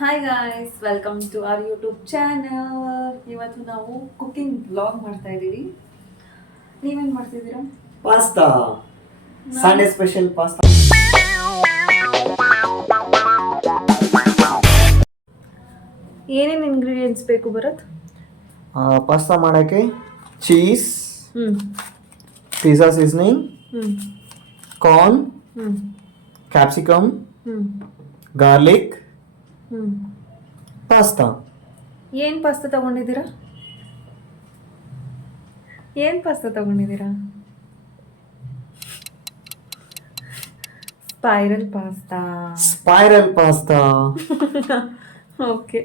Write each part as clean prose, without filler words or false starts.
Hi guys, welcome to our YouTube channel. ಇವತ್ತು ನಾವು cooking blog ಮಾಡ್ತಾ ಇದ್ದೀವಿ. ನೀವೇನು ಮಾಡ್ತಿದ್ದೀರಾ? Pasta Sunday special pasta. ಏನೇನು ಇಂಗ್ರೀಡಿಯೆಂಟ್ಸ್ ಬೇಕು ಭರತ್? ಪಾಸ್ತಾ ಮಾಡೋಕ್ಕೆ ಚೀಸ್, ಹ್ಞೂ ಪಿಜ್ಜಾ ಸೀಸನಿಂಗ್, ಹ್ಞೂ ಕಾರ್ನ್, ಹ್ಞೂ ಕ್ಯಾಪ್ಸಿಕಮ್, ಹ್ಞೂ ಗಾರ್ಲಿಕ್, ಹ್ಞೂ ಪಾಸ್ತಾ. ಏನು ಪಾಸ್ತಾ ತೊಗೊಂಡಿದ್ದೀರಾ? ಏನು ಪಾಸ್ತಾ ತೊಗೊಂಡಿದ್ದೀರಾ? Spiral pasta. Spiral pasta. Okay,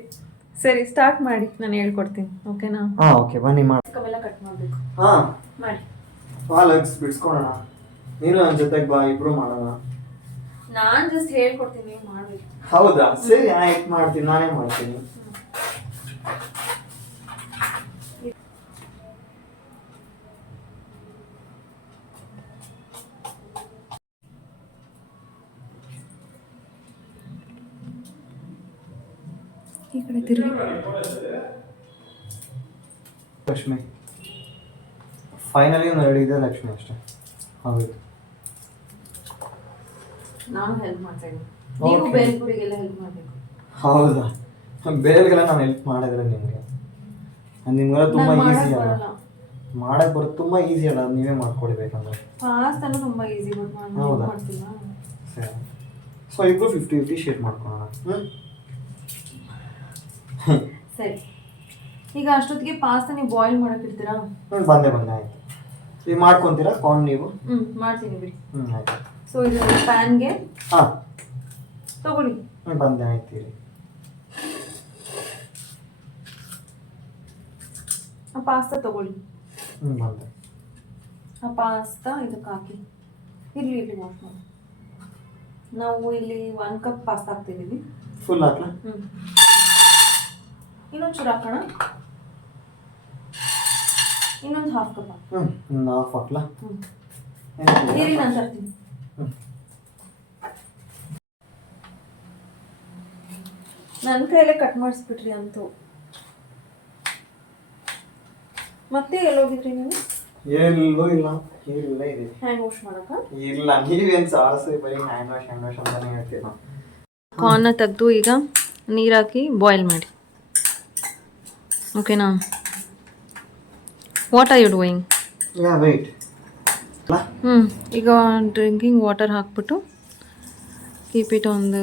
ಸರಿ, ಸ್ಟಾರ್ಟ್ ಮಾಡಿ, ನಾನು ಹೇಳ್ಕೊಡ್ತೀನಿ. ಓಕೆನಾ? ಓಕೆ, ಬನ್ನಿ ಮಾಡಿ. ಅವೆಲ್ಲ ಕಟ್ ಮಾಡಬೇಕು. ಮಾಡಿ. ಪಾಲಕ್ಸ್ ಬಿಡಿಸ್ಕೊಳ್ಳೋಣ. ನೀನು ನನ್ನ ಜೊತೆಗೆ ಬಾ, ಇಬ್ರು ಮಾಡೋಣ. ನಾನು ಜಸ್ಟ್ ಹೇಳ್ಕೊಡ್ತೀನಿ, ನೀವು ಮಾಡಬೇಕು. ಹೌದಾ? ಸರಿ, ಆಯ್ತು, ಮಾಡ್ತೀನಿ, ನಾನೇ ಮಾಡ್ತೀನಿ. ಈ ಕಡೆ ತಿರುಗಿ. ಲಕ್ಷ್ಮಿ ಫೈನಲಿ ಒಂದು ರೆಡಿ ಇದೆ. ಲಕ್ಷ್ಮಿ ಅಷ್ಟೇ. ಹೌದು, ನಾನು ಹೆಲ್ಪ್ ಮಾಡ್ತಾ ಇದ್ದೀನಿ. ನೀವು ಬೇಲ್ಪುರಿಗೆಲ್ಲ ಹೆಲ್ಪ್ ಮಾಡಬೇಕು. ಹೌದಾ? ಬೇರೆಗೆಲ್ಲ ನಾನು ಹೆಲ್ಪ್ ಮಾಡಿದ್ರೆ ನಿಮಗೆ ನಿಮ್ಗೆಲ್ಲ ತುಂಬ ಈಸಿ ಅಲ್ಲ ಮಾಡಕ್ಕೆ ಬರುತ್ತೆ. ತುಂಬ ಈಸಿ ಅಲ್ಲ, ನೀವೇ ಮಾಡ್ಕೊಡ್ಬೇಕಂದ್ರೆ. ಪಾಸ್ತಾನು ತುಂಬ ಈಸಿ, ಬಟ್ ನಾನು ಹೌದಾ? ಮಾಡ್ತೀನಿ. ಸರಿ, ಸೊ ಇಬ್ಬರು 50-50 ಶೇರ್ ಮಾಡ್ಕೊಳ್ಳೋಣ. ಸರಿ, ಈಗ ಅಷ್ಟೊತ್ತಿಗೆ ಪಾಸ್ತಾ ನೀವು ಬಾಯ್ಲ್ ಮಾಡಕ್ಕೆ ಇಡ್ತೀರಾ? ಬಂದೆ ಆಯ್ತು. ಈಗ ಮಾಡ್ಕೊತೀರಾ ಕಾರ್ನ್ ನೀವು? ಮಾಡ್ತೀನಿ ಬಿಡಿ. ಆಯ್ತು. ಸೊ ಇದು ಪ್ಯಾನ್ಗೆ ತಗೊಳ್ಳಿ. ಬಂದೆ ಆಯ್ತು. ಆ ಪಾಸ್ತಾ ತಗೊಳ್ಳಿ. ಬಂದೆ. ಆ ಪಾಸ್ತಾ ಇದಕ್ಕೆ ಹಾಕಿ. ಇರ್ಲಿ ವಾಶ್ ಮಾಡಿ. ನಾವು ಇಲ್ಲಿ 1 ಕಪ್ ಪಾಸ್ತಾ ಹಾಕ್ತಿದ್ದೀವಿ. ಫುಲ್ ಹಾಕ್ಲಾ? ಇನ್ನೊಂದು ಚೂರು ಹಾಕೋಣ. ಇನ್ನೊಂದು ಹಾಫ್ ಕಪ್ ಹಾಕಿ. ಒಂದು ಹಾಫ್ ಹಾಕ್ಲಾ? ನೀರಿಗೆ ನಾನು ತರ್ತೀನಿ. ನನ್ನ ಕೈಯಲ್ಲೇ ಕಟ್ ಮಾಡಿಸ್ಬಿಟ್ರಿ ಅಂತೂ. ಮತ್ತೆ ಎಲ್ಲೋಗಿದ್ರಿ ನೀವು? ಎಲ್ಲೂ ಇಲ್ಲ, ಇಲ್ಲೇ ಇದೆ. ಹ್ಯಾಂಡ್ ವಾಶ್ ಮಾಡಕ? ಇಲ್ಲ, ನೀವೇನು ಸಾಹಸ ಬರೀ ಹ್ಯಾಂಡ್ ವಾಶ್ ಅಂತಾನೆ ಹೇಳ್ತೀರ. ಕಾರ್ನ ತೆಗೆದು ಈಗ ನೀರು ಹಾಕಿ ಬಾಯ್ಲ್ ಮಾಡಿ. ಓಕೆನಾ? What are you doing? Wait. ಈಗ ಡ್ರಿಂಕಿಂಗ್ ವಾಟರ್ ಹಾಕ್ಬಿಟ್ಟು keep it on the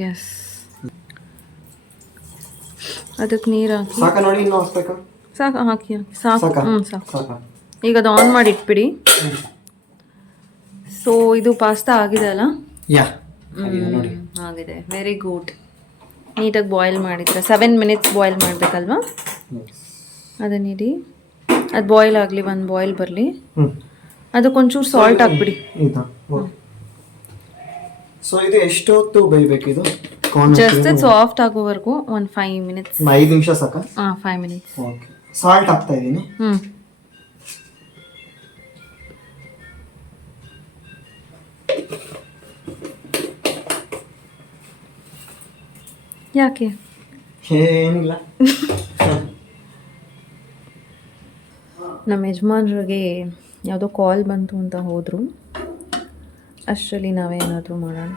gas. ಅದಕ್ಕೆ ನೀರು ಹಾಕಿ. ಸಾಕ ನೋಡಿ, ಇನ್ನೂ ಹಾಕ್ಬೇಕಾ? ಸಾಕು, ಹಾಕಿ ಸಾಕು. ಸಾಕು. ಈಗ ಅದು ಆನ್ ಮಾಡಿ ಇಟ್ಬಿಡಿ. ಸೊ ಇದು ಪಾಸ್ತಾ ಆಗಿದೆ ಅಲ್ಲ? ಆಗಿದೆ. Very good. ನೀಟಾಗಿ ಬಾಯ್ಲ್ ಮಾಡಿದ್ರೆ 7 ಮಿನಿಟ್ಸ್ ಬಾಯ್ಲ್ ಮಾಡಬೇಕಲ್ವಾ? ಅದನ್ನಿಡಿ, ಅದು ಬಾಯ್ಲ್ ಆಗಲಿ, ಒಂದು ಬಾಯ್ಲ್ ಬರಲಿ. ಅದಕ್ಕೊಂಚೂರು ಸಾಲ್ಟ್ ಹಾಕ್ಬಿಡಿ. ಸೊ ಇದು ಎಷ್ಟೊತ್ತು ಬೇಯಬೇಕು ಇದು? ಜಸ್ಟ್ ಸಾಫ್ಟ್ ಆಗೋವರೆಗೂ ಒಂದು 5 ಮಿನಿಟ್ಸ್. 5 ನಿಮಿಷ ಸಾಕ? 5 ಮಿನಿಟ್ಸ್. ಓಕೆ, ಸಾಲ್ಟ್ ಹಾಕ್ತಾ ಇದ್ದೀನಿ. ಯಾಕೆ? ಏನಿಲ್ಲ. ನಮ್ಮ ಯಜಮಾನ್ರಿಗೆ ಯಾವುದೋ ಕಾಲ್ ಬಂತು ಅಂತ ಹೋದರು. ಅಷ್ಟರಲ್ಲಿ ನಾವೇನಾದರೂ ಮಾಡೋಣ.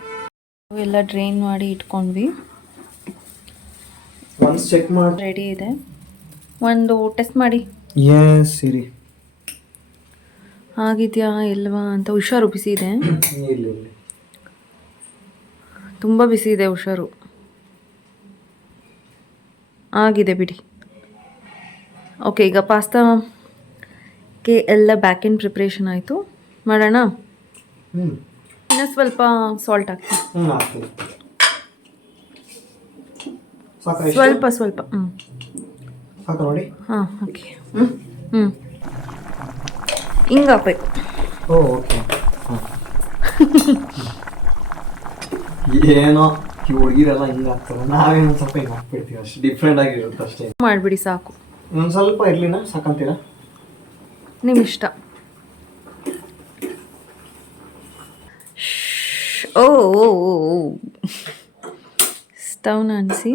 ಎಲ್ಲ ಡ್ರೈನ್ ಮಾಡಿ ಇಟ್ಕೊಂಡ್ವಿ. ಒನ್ಸ್ ಚೆಕ್ ಮಾಡಿ. ರೆಡಿ ಇದೆ. ಒಂದು ಟೆಸ್ಟ್ ಮಾಡಿ. ಎಸ್, ಸರಿ. ಆಗಿದೆಯಾ ಇಲ್ವಾ ಅಂತ. ಹುಷಾರು, ಬಿಸಿ ಇದೆ. ಇಲ್ಲ, ತುಂಬ ಬಿಸಿ ಇದೆ, ಹುಷಾರು. ಆಗಿದೆ ಬಿಡಿ. ಓಕೆ, ಈಗ ಪಾಸ್ತಾಕ್ಕೆ ಎಲ್ಲ ಬ್ಯಾಕ್ ಎಂಡ್ ಪ್ರಿಪ್ರೇಷನ್ ಆಯಿತು. ಮಾಡೋಣ. ಇನ್ನೂ ಸ್ವಲ್ಪ ಸಾಲ್ಟ್ ಹಾಕಿ. ಸ್ವಲ್ಪ ಸಾಕು ನೋಡಿ. ಓಕೆ. ಹಿಂಗೆ ಹಾಕ್ಬೇಕು. ಓಕೆ. ಏನೋ ಈ ಹುಡುಗಿರೆಲ್ಲ ಹಿಂಗೆ ಹಾಕ್ತಾರೆ, ನಾವೇನೋ ಸ್ವಲ್ಪ ಹಿಂಗೆ ಹಾಕ್ಬಿಡ್ತೀವಿ ಅಷ್ಟೇ. ಡಿಫ್ರೆಂಟ್ ಆಗಿರುತ್ತೆ ಅಷ್ಟೇ. ಮಾಡಿಬಿಡಿ, ಸಾಕು. ಇನ್ನೊಂದು ಸ್ವಲ್ಪ ಇರ್ಲಿನ ಸಾಕಂತೀರಾ? ನಿಮ್ಮ ಇಷ್ಟ. ಓ ಸ್ಟವ್ನ ಅನಿಸಿ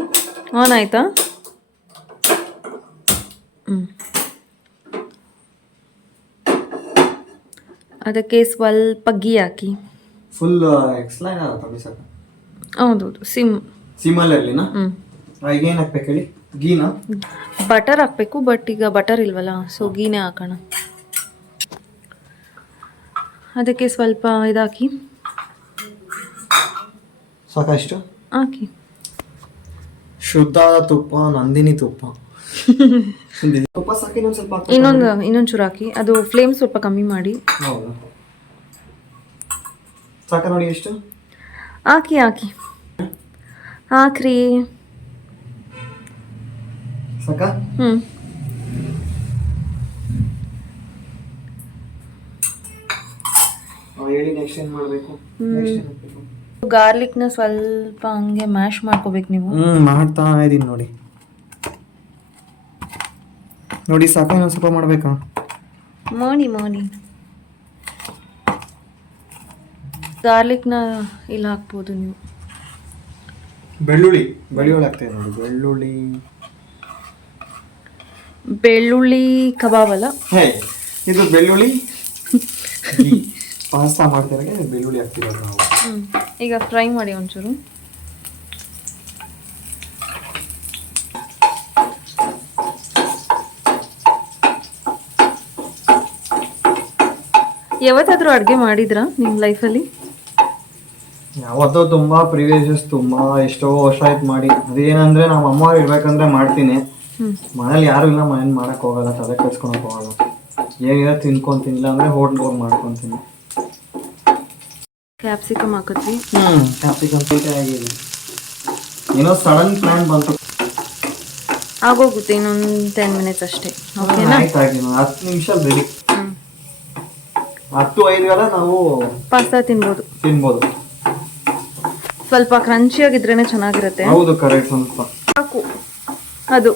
ಆನ್ ಆಯಿತಾ? ಅದಕ್ಕೆ ಸ್ವಲ್ಪ ಗೀ ಹಾಕಿ. ಫುಲ್ ಎಕ್ಸ್ಲೈನ್ ಆಗುತ್ತೆ ಸಾಕು. ಹೌದೌದು, ಸಿಮ್ಮಲ್ಲಿ ಇರಲಿನಾ? ಈಗ ಏನು ಹಾಕ್ಬೇಕು ಹೇಳಿ? ಗೀನಾ? ಬಟರ್ ಹಾಕಬೇಕು, ಬಟ್ ಈಗ ಬಟರ್ ಇಲ್ವಲ್ಲ, ಸೊ ಗೀನೇ ಹಾಕೋಣ. ಅದಕ್ಕೆ ಸ್ವಲ್ಪ ಇದಾಕಿ. ಸಾಕಷ್ಟು ಹಾಕಿ. ಶುದ್ಧ ತುಪ್ಪ, ನಂದಿನಿ ತುಪ್ಪ. ತುಪ್ಪ ಸಾಕಿ ಇನ್ನೊಂದು ಸ್ವಲ್ಪ ಇನ್ನೊಂದು ಚೂರು ಹಾಕಿ. ಅದು ಫ್ಲೇಮ್ ಸ್ವಲ್ಪ ಕಮ್ಮಿ ಮಾಡಿ. ಹೌದಾ? ಸಾಕ ನೋಡಿ ಎಷ್ಟು ಹಾಕಿ ಹಾಕ್ರಿ. ಸಾಕ? ಹೇಳಿ ನೆಕ್ಸ್ಟ್ ಏನು ಮಾಡಬೇಕು? ಗಾರ್ಲಿಕ್ನ ಸ್ವಲ್ಪ ಹಂಗೆ ಮ್ಯಾಶ್ ಮಾಡ್ಕೋಬೇಕು ನೀವು. ಮಾಡ್ತಾ ಇದ್ದೀನಿ ನೋಡಿ ಸಾಕ ಇನ್ನೊಂದು ಸ್ವಲ್ಪ ಮಾಡಬೇಕಾ? ಮಾಡಿ ಗಾರ್ಲಿಕ್ನ ಇಲ್ಲಿ ಹಾಕ್ಬೋದು ನೀವು. ಬೆಳ್ಳುಳ್ಳಿ ಆಗ್ತಾ ಇದೆ ನೋಡಿ. ಬೆಳ್ಳುಳ್ಳಿ ಕಬಾಬ್ ಅಲ್ಲ, ಇದು ಬೆಳ್ಳುಳ್ಳಿ. ಪಾಸ್ತಾ ಮಾಡ್ತಿರಾಗೆ ಬೆಳ್ಳುಳ್ಳಿ ಹಾಕ್ತಿರೋದು ನಾವು. ಈಗ ಫ್ರೈ ಮಾಡಿ ಒಂಚೂರು. ಯಾವತ್ತಾದ್ರೂ ಅಡುಗೆ ಮಾಡಿದ್ರಾ ನಿಮ್ಮ ಲೈಫಲ್ಲಿ? ಯಾವತ್ತೋ ತುಂಬ ಪ್ರಿವಿಯಸ್ ಎಷ್ಟೋ ವರ್ಷ ಆಯ್ತು ಮಾಡಿ. ಅದೇನಂದ್ರೆ ನಮ್ಮ ಅಮ್ಮ ಇರ್ಬೇಕಂದ್ರೆ ಮಾಡ್ತೀನಿ. ಮನೇಲಿ ಯಾರು ಇಲ್ಲ, ಮನೇಲಿ ಮಾಡಕ್ ಹೋಗಲ್ಲ, ತಲೆ ಕೆಡ್ಸ್ಕೊಳಕ್ ಹೋಗಲ್ಲ. ಏನಿಲ್ಲ ತಿನ್ಕೊಂತಿಲ್ಲ ಅಂದ್ರೆ ಹೋಟ್ಲ್ಗೆ ಹೋಗಿ ಮಾಡ್ಕೊತೀನಿ. ಕ್ಯಾಪ್ಸಿಕಮ್ ಹಾಕಿದ್ವಿ. ಕ್ಯಾಪ್ಸಿಕಮ್ ಆಗಿದೆ. ಏನೋ ಸಡನ್ ಪ್ಲಾನ್ ಬಂತು. ಆಗೋಗುತ್ತೆ, ಇನ್ನೊಂದು 10 ಮಿನಿಟ್ಸ್ ಅಷ್ಟೇ. ಆಯ್ತು 10 ನಿಮಿಷ ರೆಡಿ. 10-5 ನಾವು ಪಾಸ್ತಾ ತಿನ್ಬೋದು. ಸ್ವಲ್ಪ ಕ್ರಂಚಿ ಆಗಿದ್ರೇನೆ ಚೆನ್ನಾಗಿರುತ್ತೆ. ಹೌದು, ಕರೆಕ್ಟ್. ಸ್ವಲ್ಪ ಸಾಕು, ಅದು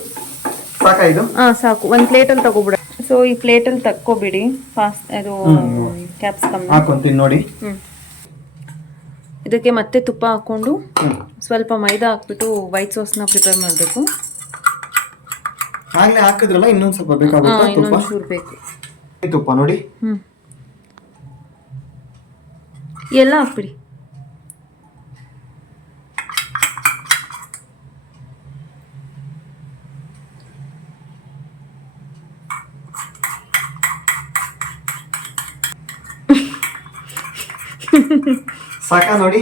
ಸಾಕಾಯ್ತು. ಸಾಕು. ಒಂದು ಪ್ಲೇಟಲ್ಲಿ ತಗೋಬಿಡ. ಸೊ ಈ ಪ್ಲೇಟಲ್ಲಿ ತಕ್ಕೋಬಿಡಿ ಅದು ಕ್ಯಾಪ್ಸಿಕಮ್ ಹಾಕೊಂತೀನಿ ನೋಡಿ. ಇದಕ್ಕೆ ಮತ್ತೆ ತುಪ್ಪ ಹಾಕೊಂಡು ಸ್ವಲ್ಪ ಮೈದಾ ಹಾಕ್ಬಿಟ್ಟು ವೈಟ್ ಸಾಸ್ನ ಪ್ರಿಪೇರ್ ಮಾಡಬೇಕು. ಆಗ್ಲೇ ಹಾಕಿದ್ರಲ್ಲ, ಇನ್ನೊಂದು ಸ್ವಲ್ಪ ಬೇಕಾಗುತ್ತೆ. ಇನ್ನೊಂದು ಚೂರು ಬೇಕು ತುಪ್ಪ ನೋಡಿ. ಎಲ್ಲ ಹಾಕ್ಬಿಡಿ. ಸಾಕ ನೋಡಿ.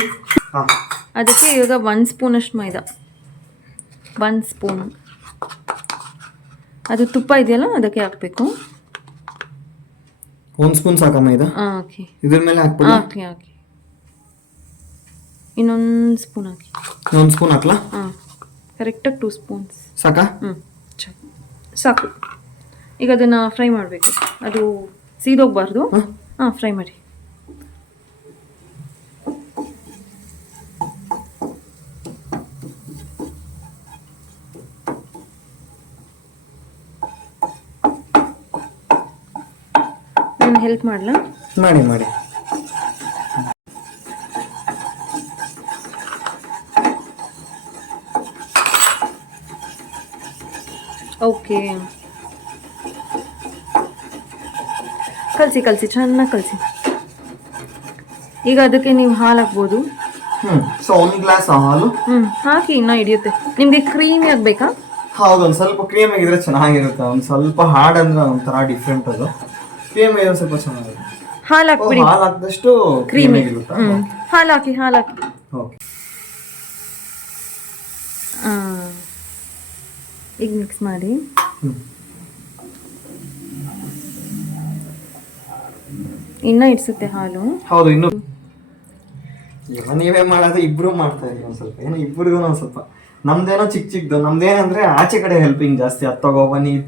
ಅದಕ್ಕೆ ಇವಾಗ 1 ಸ್ಪೂನ್ ಅಷ್ಟು ಮೈದಾ, 1 ಸ್ಪೂನ್. ಅದು ತುಪ್ಪ ಇದೆಯಲ್ಲ, ಅದಕ್ಕೆ ಹಾಕಬೇಕು. 1 ಸ್ಪೂನ್ ಸಾಕ ಮೈದಾ? ಓಕೆ. ಇದ್ರ ಮೇಲೆ ಹಾಕ್ಬಿಡಿ. ಹಾಕಿ. ಇನ್ನೊಂದು ಸ್ಪೂನ್ ಹಾಕಿ. 1 ಸ್ಪೂನ್ ಹಾಕ್ಲಾ? ಕರೆಕ್ಟಾಗಿ 2 ಸ್ಪೂನ್ಸ್ ಸಾಕ? ಸಾಕು. ಈಗ ಅದನ್ನು ಫ್ರೈ ಮಾಡಬೇಕು. ಅದು ಸೀದೋಗ್ಬಾರ್ದು. ಫ್ರೈ ಮಾಡಿ. ನಾನು ಹೆಲ್ಪ್ ಮಾಡಲಾ? ಮಾಡಿ. ಓಕೆ, ಕಲಸಿ ಚೆನ್ನಾಗಿ ಕಲಸಿ. ಈಗ ಅದಕ್ಕೆ ನೀವು ಹಾಲು ಹಾಕ್ಬೋದು. ಸೊ 1 ಗ್ಲಾಸ್ ಹಾಲು ಹಾಕಿ, ಇನ್ನೂ ಹಿಡಿಯುತ್ತೆ. ನಿಮಗೆ ಕ್ರೀಮಿ ಆಗಬೇಕಾ? ಹೌದು, ಒಂದು ಸ್ವಲ್ಪ ಕ್ರೀಮ್ ಆಗಿದ್ರೆ ಚೆನ್ನಾಗಿರುತ್ತೆ. ಒಂದು ಸ್ವಲ್ಪ ಹಾರ್ಡ್ ಅಂದ್ರೆ ಒಂಥರ ಡಿಫ್ರೆಂಟ್. ಅದು ಕ್ರೀಮ್ ಆಗಿದ್ರೆ ಸ್ವಲ್ಪ ಚೆನ್ನಾಗಿರುತ್ತೆ. ಹಾಲು ಹಾಕ್ಬಿಡಿ. ಹಾಲು ಹಾಕಿದಷ್ಟು ಕ್ರೀಮಿ ಆಗಿರುತ್ತೆ. ಹಾಲು ಹಾಕಿ. ಓಕೆ. ಈಗ ಮಿಕ್ಸ್ ಮಾಡಿ. ಇನ್ನೂ ಇಡ್ಸುತ್ತೆ ಹಾಲು. ಹೌದು, ಇನ್ನು ನೀವೇ ಮಾಡೋದು, ಇಬ್ರು ಮಾಡ್ತಾ ಇದ್ದೀವಿ. ಒಂದು ಸ್ವಲ್ಪ ಏನೋ ಇಬ್ಬರಿಗೂ ಒಂದು ಸ್ವಲ್ಪ. ನಮ್ದೇನೋ ಚಿಕ್ಕದು. ನಮ್ದೇನಂದ್ರೆ ಆಚೆ ಕಡೆ ಹೆಲ್ಪಿಂಗ್ ಜಾಸ್ತಿ. ಅದು ತಗೋಬನ್ನಿ, ಇದು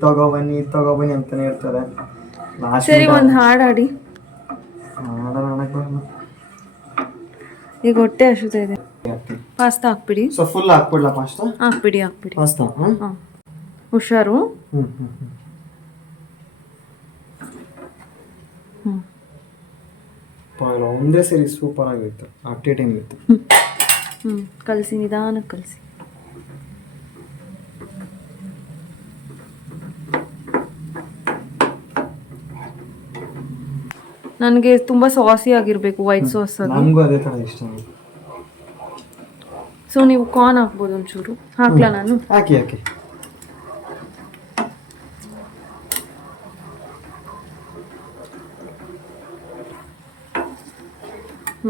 ತಗೋಬನ್ನಿ ಅಂತಾನೆ ಇರ್ತಾರೆ. ಸರಿ, ಒಂದು ಹಾಡು ಹಾಡಿ. ಈಗ ಹೊಟ್ಟೆ ಹಸಿತಾ ಇದೆ. ಪಾಸ್ತಾ ಹಾಕ್ಬಿಡಿ. ಸೊ ಫುಲ್ ಹಾಕ್ಬಿಡ್ಲಾ ಪಾಸ್ತಾ? ಹಾಕ್ಬಿಡಿ. ಪಾಸ್ತಾ ಹುಷಾರು. ಒಂದೇ ಸರಿ ಸೂಪರ್ ಆಗಿತ್ತು. ಅಟ್ ಎ ಟೈಮ್ ಇತ್ತು. ಕಲಸಿ, ನಿಧಾನಕ್ಕೆ ಕಲಸಿ. ನನಗೆ ತುಂಬ ಸಾಸಿ ಆಗಿರಬೇಕು, ವೈಟ್ ಸಾಸ್ ಆಗಿ. ನನಗೂ ಅದೇ ಥರ ಇಷ್ಟ. ಸೊ ನೀವು ಕಾರ್ನ್ ಹಾಕ್ಬೋದು ಒಂಚೂರು. ಹಾಕ್ಲಾ ನಾನು? ಹಾಕಿ ಹಾಕಿ.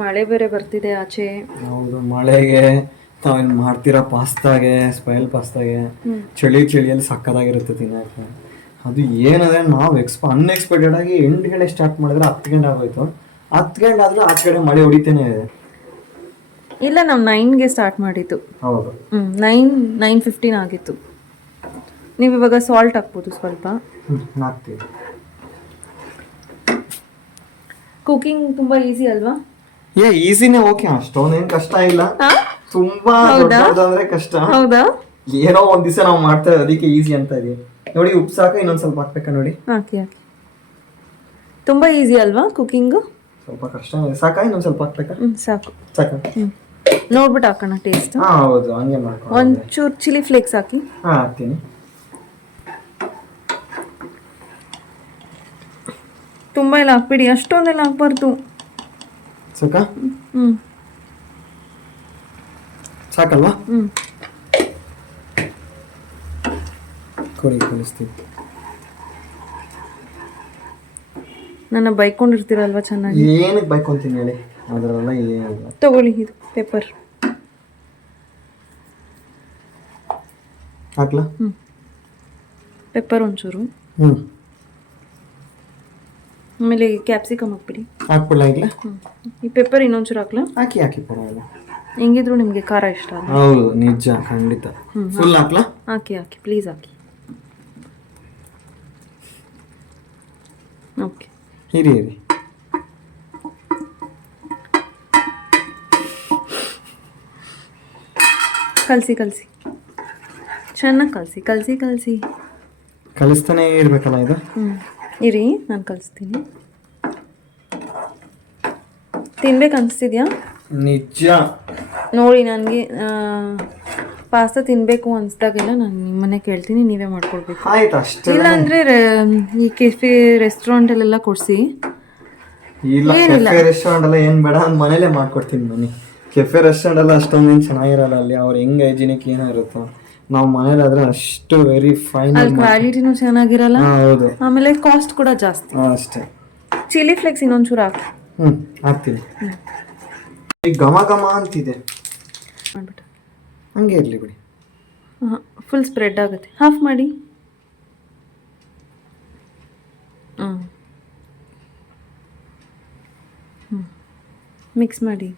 ಮಳೆ ಬೇರೆ ಬರ್ತಿದೆ ಆಚೆ. ಹೌದು, ಮಳೆಗೆ ತಾವೇನು ಮಾಡ್ತೀರಾ ಪಾಸ್ತಾಗೆ, ಸ್ಪೈಲ್ ಪಾಸ್ತಾಗೆ ಚಳಿಯಲ್ಲಿ ಸಕ್ಕತ್ತಾಗಿರುತ್ತೆ ತಿನ್ನೋಕ್ಕೆ. ಅದು ಏನಂದರೆ ನಾವು ಅನ್ಎಕ್ಸ್ಪೆಕ್ಟೆಡ್ ಆಗಿ 8 ಗಂಟೆ ಸ್ಟಾರ್ಟ್ ಮಾಡಿದ್ರೆ 10 ಗಂಟೆ ಆಗೋಯ್ತು. 10 ಗಂಟೆ ಆದ್ರೆ ಆಚೆ ಕಡೆ ಮಳೆ ಹೊಡಿತಾನೆ ಇದೆ. ಇಲ್ಲ, ನಾವು 9ಗೆ ಸ್ಟಾರ್ಟ್ ಮಾಡಿದ್ದು. ಹೌದು, 9:15 ಆಗಿತ್ತು. ನೀವು ಇವಾಗ ಸಾಲ್ಟ್ ಹಾಕ್ಬೋದು ಸ್ವಲ್ಪ. ಹಾಕ್ತೀವಿ. ಕುಕಿಂಗ್ ತುಂಬ ಈಸಿ ಅಲ್ವಾ? ಈಸಿನೇ, ಓಕೆ, ಅಷ್ಟೊಂದೇನು ಕಷ್ಟ ಇಲ್ಲ. ತುಂಬಾ ದೊಡ್ಡದಂದ್ರೆ ಕಷ್ಟ. ಹೌದಾ? ಏನೋ ಒಂದ್ ದಿವಸ ನಾವು ಮಾಡ್ತೇವೆ, ಅದಕ್ಕೆ ಈಸಿ ಅಂತ ಇದೆ. ನೋಡಿ, ಉಪ್ಪು ಸಾಕ, ಇನ್ನೊಂದ್ ಸ್ವಲ್ಪ ಹಾಕ್ಬೇಕಾ ನೋಡಿ. ಹಾಕಿ. ತುಂಬಾ ಈಸಿ ಅಲ್ವಾ ಕುಕಿಂಗು? ಸ್ವಲ್ಪ ಕಷ್ಟ ಸಾಕ, ಇನ್ನೊಂದ್ ಸ್ವಲ್ಪ ಹಾಕ್ಬೇಕಾ? ಸಾಕು. ನೋಡ್ಬಿಟ್ಟು ಹಾಕೋಣ ಟೇಸ್ಟ್. ಹೌದು, ಹಂಗೆ ಮಾಡ್ಕೊಂಡು ಒಂಚೂರು ಚಿಲ್ಲಿ ಫ್ಲೇಕ್ಸ್ ಹಾಕಿ. ಹಾಕ್ತೀನಿ. ತುಂಬಾ ಎಲ್ಲ ಹಾಕ್ಬಿಡಿ, ಅಷ್ಟೊಂದೆಲ್ಲ ಹಾಕ್ಬಾರ್ದು. ಸಾಕಾ? ಸಾಕಲ್ವಾ? ಕಲಿಸ್ತೀವಿ. ನನ್ನ ಬೈಕೊಂಡಿರ್ತೀರಲ್ವಾ ಚೆನ್ನಾಗಿ. ಏನಕ್ಕೆ ಬೈಕೊಂತೀನಿ ಹೇಳಿ, ಅದರಲ್ಲ ಏನಿಲ್ಲ. ತಗೊಳ್ಳಿ, ಇದು ಪೆಪ್ಪರ್ ಹಾಕ್ಲಾ? ಪೆಪ್ಪರ್ ಒಂಚೂರು. ಆಮೇಲೆ ಕ್ಯಾಪ್ಸಿಕಮ್ ಹಾಕ್ಬಿಡಿ. ಹಾಕ್ಬಿಡ್ಲಾ ಈಗಲೇ? ಈ ಪೆಪ್ಪರ್ ಇನ್ನೊಂಚೂರು ಹಾಕ್ಲಾ? ಹಾಕಿ ಪರವಾಗಿಲ್ಲ. ಹೆಂಗಿದ್ರು ನಿಮಗೆ ಖಾರ ಇಷ್ಟ ಅಲ್ಲ? ಹೌದು, ನಿಜ, ಖಂಡಿತ. ಫುಲ್ ಹಾಕ್ಲಾ? ಹಾಕಿ ಪ್ಲೀಸ್ ಹಾಕಿ. ಓಕೆ, ಇರಿ. ಕಲಸಿ ಚೆನ್ನಾಗಿ ಕಲಸಿ. ಕಲಿಸ್ತಾನೆ ಇರ್ಬೇಕಲ್ಲ ಇದು. ಇರಿ, ನಾನು ಕಲಿಸ್ತೀನಿ. ತಿನ್ಬೇಕು ಅನಿಸ್ತಿದ್ಯಾ? ನಿಜ ನೋಡಿ, ನನಗೆ ಪಾಸ್ತಾ ತಿನ್ನಬೇಕು ಅನಿಸ್ದಾಗೆಲ್ಲ ನಾನು ನಿಮ್ಮನ್ನೇ ಕೇಳ್ತೀನಿ, ನೀವೇ ಮಾಡ್ಕೊಡ್ಬೇಕು. ಆಯ್ತು, ಅಷ್ಟೇ. ಇಲ್ಲ ಅಂದರೆ ಈ ಕೆಫೆ ರೆಸ್ಟೋರೆಂಟಲ್ಲೆಲ್ಲ ಕೊಡಿಸಿ. ಇಲ್ಲ, ಕೆಫೆ ರೆಸ್ಟೋರೆಂಟ್ ಎಲ್ಲ ಏನು ಬೇಡ, ಮನೇಲೇ ಮಾಡ್ಕೊಡ್ತೀನಿ ಬನ್ನಿ. ಕೆಫೆ ರೆಸ್ಟೋರೆಂಟ್ ಎಲ್ಲ ಅಷ್ಟೊಂದೇನು ಚೆನ್ನಾಗಿರಲ್ಲ, ಅಲ್ಲಿ ಅವ್ರು ಹೆಂಗೆ ಹೈಜಿನಿಕ್ ಏನೋ ಇರುತ್ತೋ. ನಾವು ಮನೇಲಾದ್ರೆ ಅಷ್ಟು ವೆರಿ ಫೈನ್, ಅಲ್ಲಿ ಕ್ವಾಲಿಟಿನೂ ಚೆನ್ನಾಗಿರಲ್ಲ. ಹೌದು, ಆಮೇಲೆ ಕಾಸ್ಟ್ ಕೂಡ ಜಾಸ್ತಿ. ಅಷ್ಟೇ. ಚಿಲ್ಲಿ ಫ್ಲೇಕ್ಸ್ ಇನ್ನೊಂಚೂರು ಹಾಕಿ. ಹಾಕ್ತೀನಿ. ಈಗ ಘಮ ಅಂತಿದೆ, ಮಾಡ್ಬಿಟ್ಟು ಹಂಗೆ ಇರಲಿ ಬಿಡಿ. ಫುಲ್ ಸ್ಪ್ರೆಡ್ ಆಗುತ್ತೆ. ಹಾಫ್ ಮಾಡಿ. ಮಿಕ್ಸ್ ಮಾಡಿ.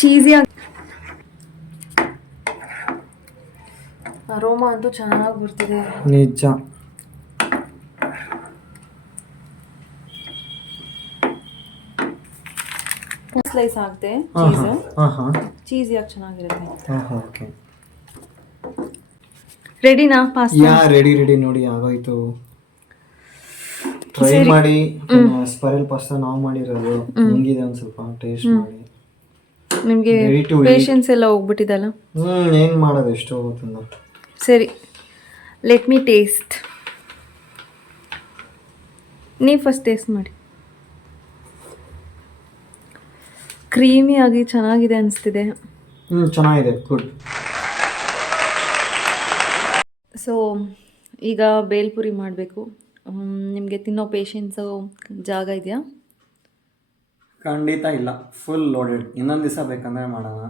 ಚೀಸಿಯಾಗಿ ಅರೋಮಾ ಅಂತೂ ಚೆನ್ನಾಗಿ ಬರ್ತಿದೆ. ನಿಜ. ಸ್ಲೈಸ್ ಹಾಕ್ದೆ ಚೀಸ್ ಯಾಕೆ ಚೆನ್ನಾಗಿರುತ್ತೆ. ಓಕೆ, ರೆಡಿನಾ ಪಾಸ್ತಾ? ರೆಡಿ ನೋಡಿ, ಆಗೋಯ್ತು. ಟ್ರೈ ಮಾಡಿ. ಸ್ಪೈರಲ್ ಪಾಸ್ತಾ ನಾವು ಮಾಡಿರೋದು ಹೆಂಗಿದೆ ಒಂದು ಸ್ವಲ್ಪ ಟೇಸ್ಟ್ ಮಾಡಿ. ನಿಮಗೆ ಪೇಷನ್ಸ್ ಎಲ್ಲ ಹೋಗ್ಬಿಟ್ಟಿದಲ್ಲ. ಏನು ಮಾಡೋದು, ಎಷ್ಟು ಹೋಗುತ್ತಲ್ಲ. ಸರಿ, ಲೆಟ್ ಮೀ ಟೇಸ್ಟ್. ನೀವು ಫಸ್ಟ್ ಟೇಸ್ಟ್ ಮಾಡಿ. ಕ್ರೀಮಿ ಆಗಿ ಚೆನ್ನಾಗಿದೆ ಅನಿಸ್ತಿದೆ. ಚೆನ್ನಾಗಿದೆ, ಗುಡ್. ಸೊ ಈಗ ಬೇಲ್ಪುರಿ ಮಾಡಬೇಕು. ನಿಮಗೆ ತಿನ್ನೋ ಪೇಷನ್ಸು ಜಾಗ ಇದೆಯಾ? ಖಂಡಿತ ಇಲ್ಲ, ಫುಲ್ ಲೋಡೆಡ್. ಇನ್ನೊಂದು ದಿವಸ ಬೇಕಂದರೆ ಮಾಡೋಣ.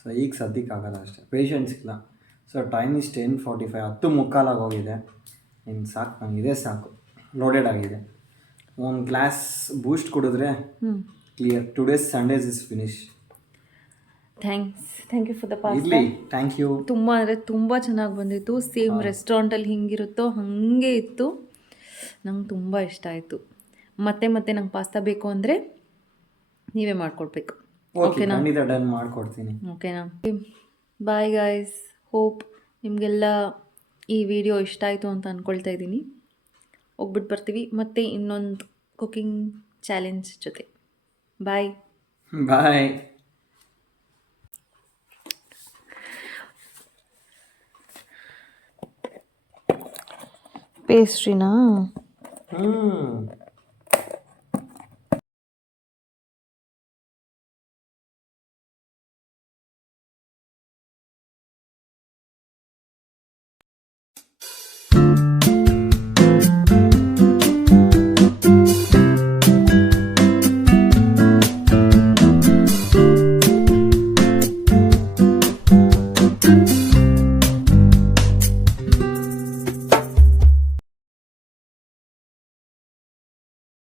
ಸೊ ಈಗ ಸದ್ಯಕ್ಕೆ ಆಗೋಲ್ಲ, ಅಷ್ಟೇ, ಪೇಷನ್ಸ್ ಇಲ್ಲ. ಸೊ ಟೈಮ್ ಇಸ್ 10:45, 10:45 ಹೋಗಿದೆ. ಇನ್ನು ಸಾಕು, ನನಗೆ ಸಾಕು, ಲೋಡೆಡ್ ಆಗಿದೆ. ಒಂದು ಗ್ಲಾಸ್ ಬೂಸ್ಟ್ ಕುಡಿದ್ರೆ clear. Today's Sunday's is finish. Thank you for the pasta. Thank you. ತುಂಬ ಅಂದರೆ ತುಂಬ ಚೆನ್ನಾಗಿ ಬಂದಿತ್ತು. ಸೇಮ್ ರೆಸ್ಟೋರೆಂಟಲ್ಲಿ ಹಿಂಗಿರುತ್ತೋ ಹಾಗೆ ಇತ್ತು. ನಂಗೆ ತುಂಬ ಇಷ್ಟ ಆಯಿತು. ಮತ್ತೆ ನಂಗೆ ಪಾಸ್ತಾ ಬೇಕು ಅಂದರೆ ನೀವೇ ಮಾಡಿಕೊಡ್ಬೇಕು. ಓಕೆನಾ? ಡನ್ ಮಾಡ್ಕೊಡ್ತೀನಿ. ಓಕೆನಾ? Bye guys. ಹೋಪ್ ನಿಮಗೆಲ್ಲ ಈ ವಿಡಿಯೋ ಇಷ್ಟ ಆಯಿತು ಅಂತ ಅಂದ್ಕೊಳ್ತಾ ಇದ್ದೀನಿ. ಹೋಗ್ಬಿಟ್ಟು ಬರ್ತೀವಿ ಮತ್ತೆ ಇನ್ನೊಂದು ಕುಕಿಂಗ್ ಚಾಲೆಂಜ್ ಜೊತೆ. ಬಾಯ್. ಪೇಸ್ಟ್ರಿನಾ?